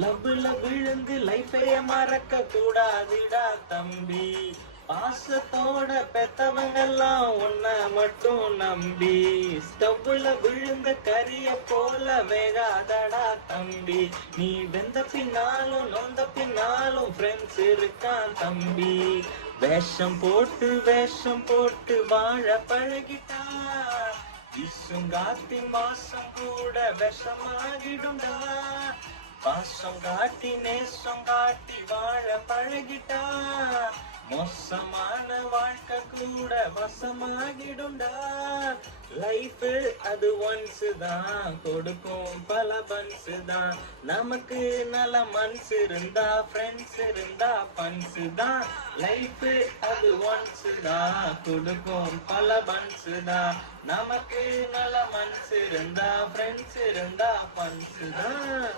லவ்ல விழுந்து லைஃபைய மறக்க கூடாதுடா தம்பி. பாசத்தோட பெத்தவங்கெல்லாம் உன்னை மட்டும் நம்பி. ஸ்டவ்ல விழுந்த கரிய போல வேகாதடா தம்பி. நீ வெந்த பின்னாலும் நொந்த பின்னாலும் ஃப்ரெண்ட்ஸ் இருக்கான் தம்பி. வேஷம் போட்டு வாழ பழகிட்டா. விசுங்காத்தி மாசம் கூட விஷமாகிடும்டா. பாசம் காட்டி நேசம் காட்டி வாழ பழகிட்டா. மோசமான வாழ்க்கை கூட வசமாகிடும்டா. லைஃப் அது ஒன்ஸ் தான், கொடுக்கும் பல பன்ஸ் தான். நமக்கு நல்ல மனசு இருந்தா ஃப்ரெண்ட்ஸ் இருந்தா பன்ஸ் தான். லைஃப் அது ஒன்ஸ் தான், கொடுக்கும் பல பன்ஸ் தான். நமக்கு நல்ல மனசு இருந்தா ஃப்ரெண்ட்ஸ் இருந்தா பன்ஸ் தான்.